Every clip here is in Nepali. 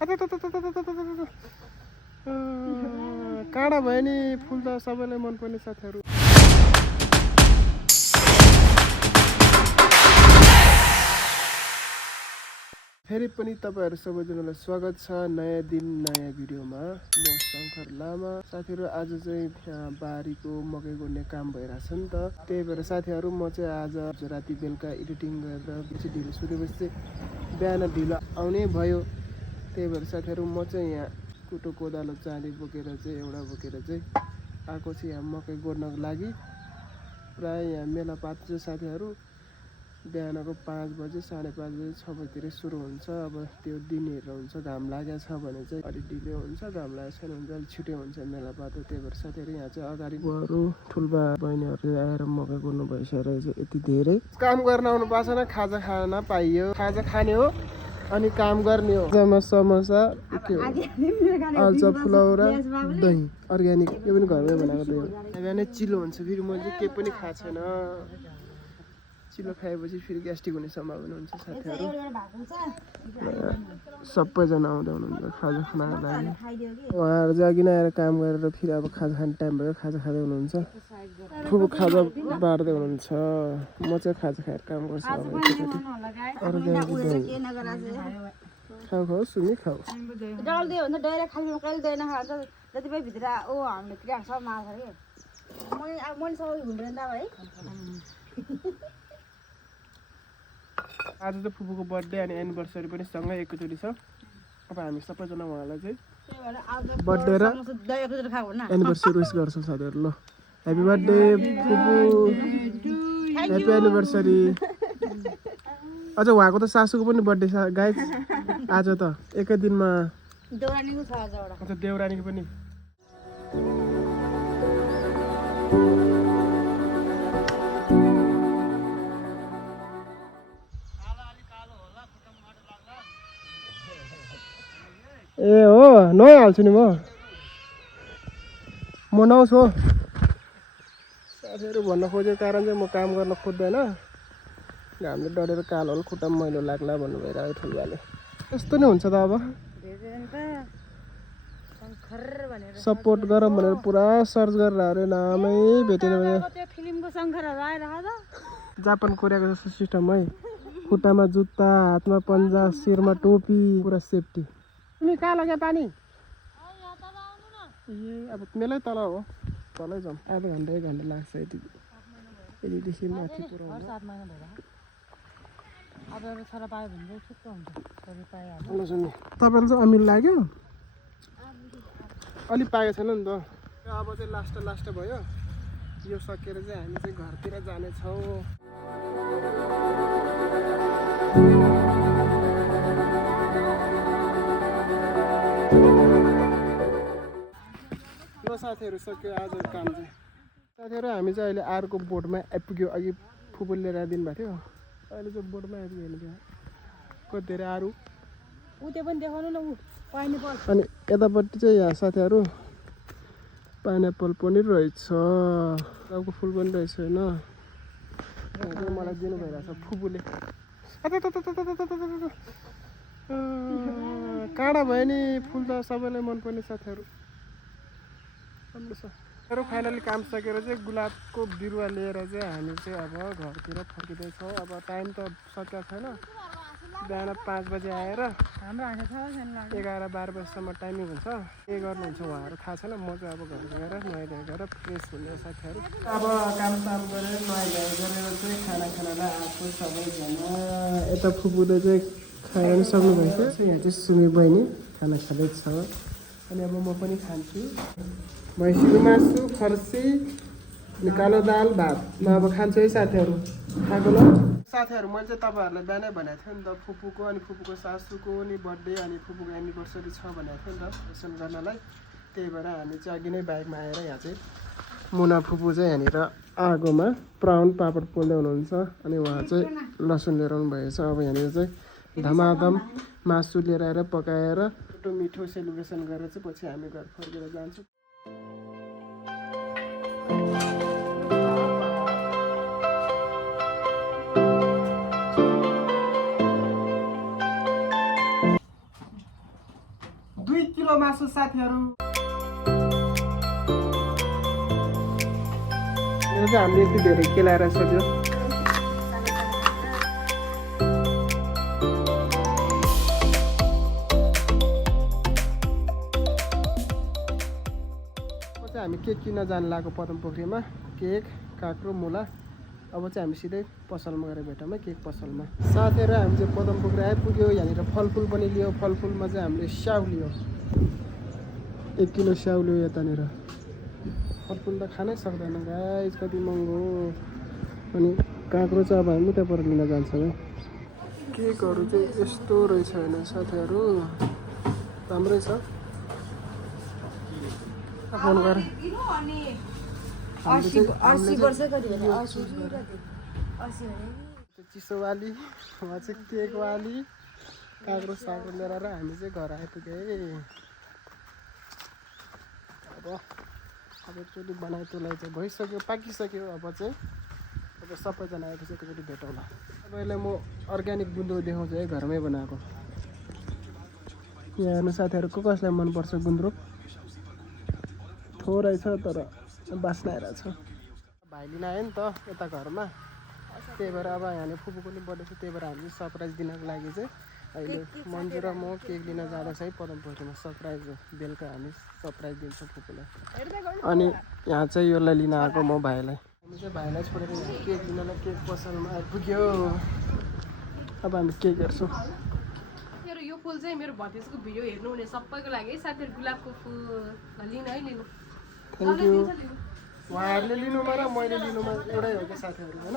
काँडा भयो नि फुल त सबैलाई मनपर्ने साथीहरू। फेरि पनि तपाईँहरू सबैजनालाई स्वागत छ नयाँ दिन नयाँ भिडियोमा। म शङ्कर लामा। साथीहरू आज चाहिँ बारीको मकै गोड्ने काम भइरहेछ नि त, त्यही भएर साथीहरू म चाहिँ आज राति बेलुका एडिटिङ गरेर बेसी ढिलो सुतेपछि चाहिँ बिहान ढिलो आउने भयो। त्यही भएर साथीहरू म चाहिँ यहाँ कुटो कोदालो चाँडी बोकेर चाहिँ एउटा बोकेर चाहिँ आएको छु यहाँ मकै गोड्नको लागि। प्रायः यहाँ मेला पात्छ साथीहरू। बिहानको 5 बजे 5:30 बजे 6 बजीतिर सुरु हुन्छ। अब त्यो दिन हेरेर हुन्छ, घाम लागेको छ भने चाहिँ अलिक ढिलो हुन्छ, घाम लागेको छैन भने चाहिँ अलिक छिटो हुन्छ मेला पातो। त्यही भएर साथीहरू यहाँ चाहिँ अगाडि बुवाहरू ठुल्बा बहिनीहरूले आएर मकै गोड्नु भइसकेको रहेछ। यति धेरै काम गर्न आउनु पाएको छैन, खाजा खान पाइयो। खाजा खाने हो अनि काम गर्ने हो। जम्मा समोसा के हो, आलुचप फुलौरा दही अर्ग्यानिक, यो पनि घरमै बनाएको दही हो। बिहानै चिलो हुन्छ, फेरि मैले चाहिँ केही पनि खाएको छैन। चिलो खाएपछि फेरि ग्यास्ट्रिक हुने सम्भावना हुन्छ साथीहरू। सबैजना आउँदै हुनुहुन्छ खाजा खानको लागि। उहाँहरू जागिन आएर काम गरेर फेरि अब खाजा खाने टाइम भयो, खाजा खाँदै हुनुहुन्छ। फुपू खाजा बाँड्दै हुनुहुन्छ, म चाहिँ खाजा खाएर काम गर्छु। अब एकैचोटि खाऊ खाऊ सुमी खाऊ। आज चाहिँ फुपूको बर्थडे अनि एनिभर्सरी पनि सँगै एकैचोटि छ। अब हामी सबैजना उहाँलाई चाहिँ बर्थडे र एनिभर्सरी विस गर्छौँ साथीहरू। ल ह्याप्पी बर्थडे फुपू, ह्याप्पी एनिभर्सरी। अझ उहाँको त सासूको पनि बर्थडे छ गाइज आज त एकै दिनमा। अच्छा देउरानीको पनि। ए हो नुहाइहाल्छु नि म नुहाउँछु हो। साथीहरू भन्न खोजेको कारण चाहिँ म काम गर्न खोज्दैन, घामले डढेर कालो होला खुट्टामा मैलो लाग्ला भन्नु भइरहेको ठुल्बाले। यस्तो नै हुन्छ त अब। सपोर्ट गरौँ भनेर पुरा सर्च गरेर अरे नामै भेटेन भने जापान कोरियाको जस्तो सिस्टम है। खुट्टामा जुत्ता, हातमा पन्जा, शिरमा टोपी, पुरा सेफ्टी। तिमी कहाँ लग्यो पानी? ए अब मेलै तल हो, तलै जाउँ। आधा घन्टा 1 घन्टा लाग्छ यतिदेखि माथि पुऱ्याउनु। तपाईँलाई चाहिँ अमिल लाग्यो? अलि पाएको छैन नि त। अब चाहिँ लास्ट भयो, यो सकेर चाहिँ हामी चाहिँ घरतिर जानेछौँ। ल साथीहरू सक्यो आजको काम चाहिँ। साथीहरू हामी चाहिँ अहिले अर्को बोटमा आइपुग्यो। अघि फुपूले लिएर दिनु भएको थियो, अहिले चाहिँ बोटमा आइपुग्यो नि। त्यहाँ कति धेरै अरू अनि यतापट्टि चाहिँ यहाँ साथीहरू पाइनएप्पल पनि रहेछ, टाउको फुल पनि रहेछ होइन। मलाई दिनु भइरहेछ फुपूले। काँडा भयो नि फुल त सबैलाई मनपर्ने साथीहरू। राम्रो छ। फाइनली काम सकेर चाहिँ गुलाबको बिरुवा लिएर चाहिँ हामी चाहिँ अब घरतिर फर्किँदैछौँ। अब टाइम त सकेको छैन, बिहान 5 बजे आएर 11-12 बजीसम्म टाइमिङ हुन्छ। के गर्नुहुन्छ उहाँहरू थाहा छैन। म चाहिँ अब घर गएर नुहाइधुवाइ गरेर फ्रेस हुने साथीहरू। अब काम गरेर नुहाइधुवाइ गरेर चाहिँ खानालाई आएको सबैजना। यता फुपूले चाहिँ खाएर पनि सक्नु भएछ। यहाँ चाहिँ सुमी बहिनी खाना खाँदैछ अनि अब म पनि खान्छु। भैँसीको मासु, फर्सी अनि कालो दाल भात। म अब खान्छु है साथीहरू, खाएको ल। साथीहरू मैले चाहिँ तपाईँहरूलाई बिहानै भनेको थिएँ नि त, फुपूको अनि फुपूको सासूको नि बर्थडे अनि फुपूको एनिभर्सरी छ भनेको थिएँ नि त दर्शन गर्नलाई। त्यही भएर हामी चाहिँ अघि नै बाइकमा आएर यहाँ चाहिँ मुना फुपू चाहिँ यहाँनिर आगोमा प्राउन पापड पोल्दै हुनुहुन्छ अनि उहाँ चाहिँ लसुन लिएर आउनु भएको छ। अब यहाँनिर चाहिँ धमाधम मासु लिएर आएर पकाएर मिठो सेलिब्रेसन गरेर चाहिँ पछि हामी घर फर्केर जान्छौँ। 2 किलो मासु साथीहरू। यो चाहिँ हामीले यति धेरै केलाएर सक्यो। हामी केक किन्न जान लागेको पदमपोखरीमा, केक काँक्रो मुला। अब चाहिँ हामी सिधै पसलमा गएर भेटौँ है, केक पसलमा। साथीहरू हामी चाहिँ पदमपोखरी आइपुग्यो। यहाँनिर फलफुल पनि लियो। फलफुलमा चाहिँ हामीले स्याउ लियो, 1 किलो स्याउ लियो। यतानिर फलफुल त खानै सक्दैन गाइस, कति महँगो हो। अनि काँक्रो चाहिँ अब हामी उताबाट लिन जान्छौँ है। केकहरू चाहिँ यस्तो रहेछ होइन साथीहरू, राम्रै छ। फोन गर चिसोवाली, उहाँ चाहिँ केकवाली, काँक्रो साक्रो लिएर हामी चाहिँ घर आइपुग्यो है। अब एकचोटि बनाइ तुलाइ चाहिँ भइसक्यो, पाकिसक्यो। अब सबैजना आएपछि एकचोटि भेटौँला। तपाईँलाई म अर्ग्यानिक गुन्द्रुक देखाउँछु है, घरमै बनाएको। यहाँ हेर्नु साथीहरू, कसलाई मनपर्छ गुन्द्रुक। थोरै छ तर बास्ना आइरहेछ। भाइ लिन आयो नि त यता घरमा, त्यही भएर अब यहाँले फुपू पनि बर्थडे छ, त्यही भएर हामी सरप्राइज दिनको लागि चाहिँ अहिले मन्जु र म केक लिन जाँदैछ है पदमपोखरीमा। सरप्राइज हो, बेलुका हामी सरप्राइज दिन्छौँ फुपूलाई। अनि यहाँ चाहिँ यसलाई लिन आएको म भाइलाई। हामी चाहिँ भाइलाई छोडेर यहाँ केक लिनलाई केक पसलमा आइपुग्यो। अब हामी केक हेर्छौँ। यो फुल चाहिँ मेरो भतिजको भिडियो हेर्नु हुने सबैको लागि है साथीहरू। गुलाबको फुल लिनु है, लिनु। Thank you. उहाँहरूले लिनुमा र मैले लिनुमा एउटै हो क्या साथीहरू, होइन?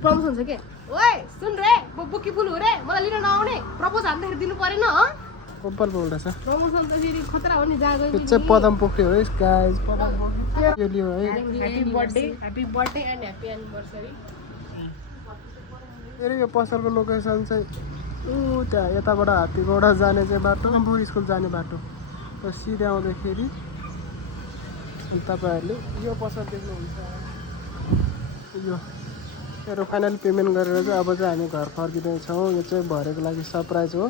प्रमोसन छ के? ओए सुन रे, म बुकी फुल हो रे, मलाई लिन नआउने। प्रपोज हान्दाखेरि दिनु परेन ह? कम्पल बोल्दैछ। प्रमोसन त फेरि खतरा हो नि, जहाँ गयो। यो चाहिँ पदमपोखरी हो है गाइस, पदमपोखरी। यो लियो है। Happy birthday and happy anniversary. फेरि यो पसलको लोकेसन चाहिँ त्यहाँ यताबाट हात्तीगौडा जाने चाहिँ बाटो, पदमपोखरी स्कुल जाने बाटो। र सिधै आउँदाखेरि अनि तपाईँहरूले यो पसल देख्नुहुन्छ। यो मेरो फाइनल पेमेन्ट गरेर चाहिँ अब चाहिँ हामी घर फर्किँदैछौँ। यो चाहिँ भरेको लागि सरप्राइज हो।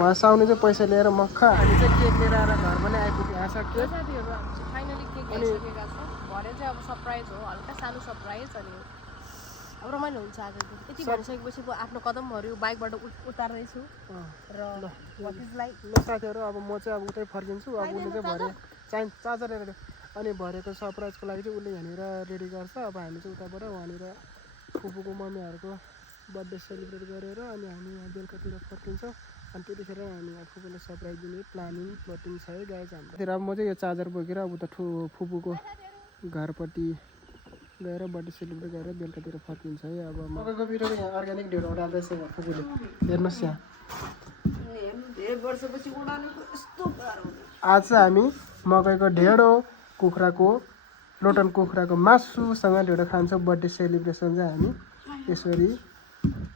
उहाँ साउने चाहिँ पैसा लिएर मक्खा हामी चाहिँ केक लिएर आएर घर पनि आइसक्यो। फाइनली केक ल्याइसकेका छौँ। भरे चाहिँ अब सरप्राइज हो, हल्का सानो सरप्राइज। अनि अब रमाइलो हुन्छ आज। यति भनिसकेपछि म आफ्नो कदमहरू बाइकबाट उतार्दैछु र भतिजलाई। ल साथीहरू, अब म चाहिँ अब उतै फर्किन्छु। अब उसले चाहिँ भरे चार्जर हेरेर अनि भरेको सरप्राइजको लागि चाहिँ उसले यहाँनिर रेडी गर्छ। अब हामी चाहिँ उताबाट वहाँनिर फुपूको मम्मीहरूको बर्थडे सेलिब्रेट गरेर अनि हामी यहाँ बेलुकातिर फर्किन्छौँ। अनि त्यतिखेर हामी यहाँ फुपूलाई सरप्राइज दिने प्लानिङ छ है गाइस हाम्रो। फेरि अब म चाहिँ यो चार्जर बोकेर अब उता फुपूको घरपट्टि गएर बर्थडे सेलिब्रेट गरेर बेलुकातिर फर्किन्छ है। अब मकैको पिठोको यहाँ अर्ग्यानिक ढेँडो उडाल्दैछ यहाँ फुपूले, हेर्नुहोस् यहाँ। आज चाहिँ हामी मकैको ढेँडो, कुखुराको लोटन कुखुराको मासुसँग ढेँडो खान्छौँ। बर्थडे सेलिब्रेसन चाहिँ हामी यसरी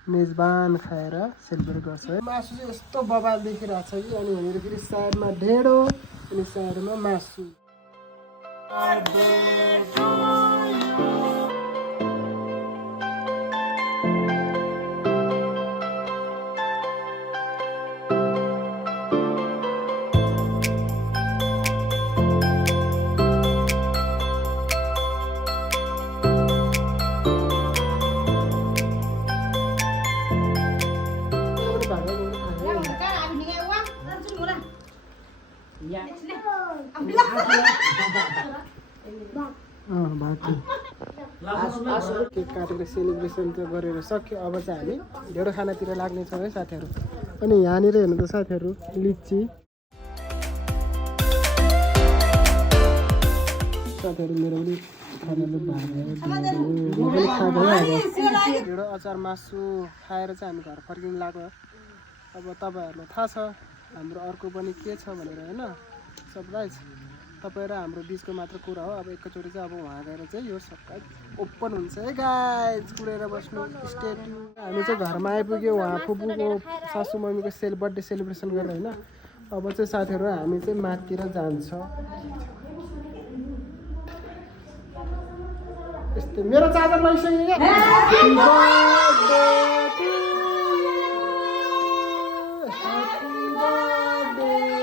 मेजबान खाएर सेलिब्रेट गर्छौँ है। मासु चाहिँ यस्तो बबाल देखिरहेको छ कि। अनि यहाँनिर फेरि साइडमा ढेँडो अनि साइडमा मासु। केक काटेर सेलिब्रेसन त गरेर सक्यो। अब चाहिँ हामी ढेँडो खानातिर लाग्नेछौँ है साथीहरू। अनि यहाँनिर हेर्नु त साथीहरू, लिची साथीहरू मेरो पनि खानाले ढेँडो अचार मासु खाएर चाहिँ हामी घर फर्किनु लाग्यो। अब तपाईँहरूलाई थाहा छ हाम्रो अर्को पनि के छ भनेर, होइन? सरप्राइज तपाईँ र हाम्रो बिचको मात्र कुरा हो। अब एकैचोटि चाहिँ अब वहाँ गएर चाहिँ यो सरप्राइज ओपन हुन्छ है गाइज, कुरेर बस्नु स्टे ट्युन। हामी चाहिँ घरमा आइपुग्यो, उहाँ फुपूको सासू मम्मीको बर्थडे सेलिब्रेसन गरेर, होइन? अब चाहिँ साथीहरू हामी चाहिँ माथितिर जान्छ। यस्तै मेरो चार्जर लैसक्यो क्या। Happy birthday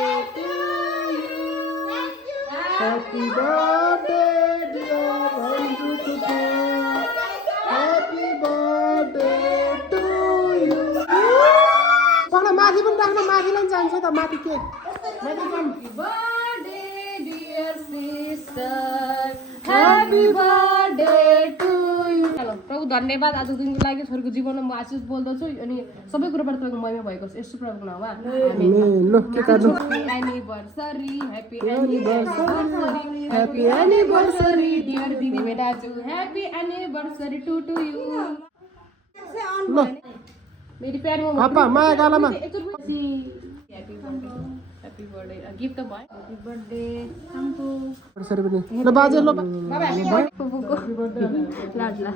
happy birthday dear भन्छु टुटु ह्याप्पी बर्थडे टु यु पक्का माथि पनि राख्न माथिलाई पनि जान्छ त माथि केक माथि जान्छ birthday dear sister happy birthday to you hello प्रभु धन्यवाद आजको दिनको लागि छोरीको जीवनमा म आशिष बोल्दछु अनि सबै कुरोबाट तपाईँको महिमा भएको छ यस्तो प्रभुको नाममा ल के काट्नु एनिभर्सरी ह्याप्पी एनिभर्सरी डियर दिदी बेटाजु ह्याप्पी एनिभर्सरी टु यु ल मेरी प्यारी पापा माया गालामा ह्याप्पी बर्थडे गिफ्ट त भयो ह्याप्पी बर्थडे थ्याङ्कु सरी पनि ल बाजे ल फुफुको लाड ला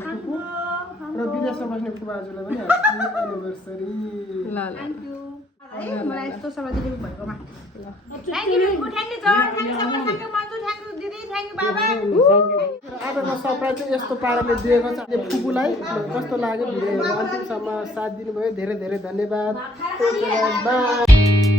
र विदेशमा बस्ने बाजुलाई पनि ह्याप्पी एनिभर्सरी ल थ्याङ्क यू मलाई यस्तो समय दिनु भएकोमा आजको सरप्राइज चाहिँ यस्तो पाराले दिएको छ फुपूलाई कस्तो लाग्यो भिडियो हेर्नु अन्तिमसम्म साथ दिनुभयो धेरै धेरै धन्यवाद बाई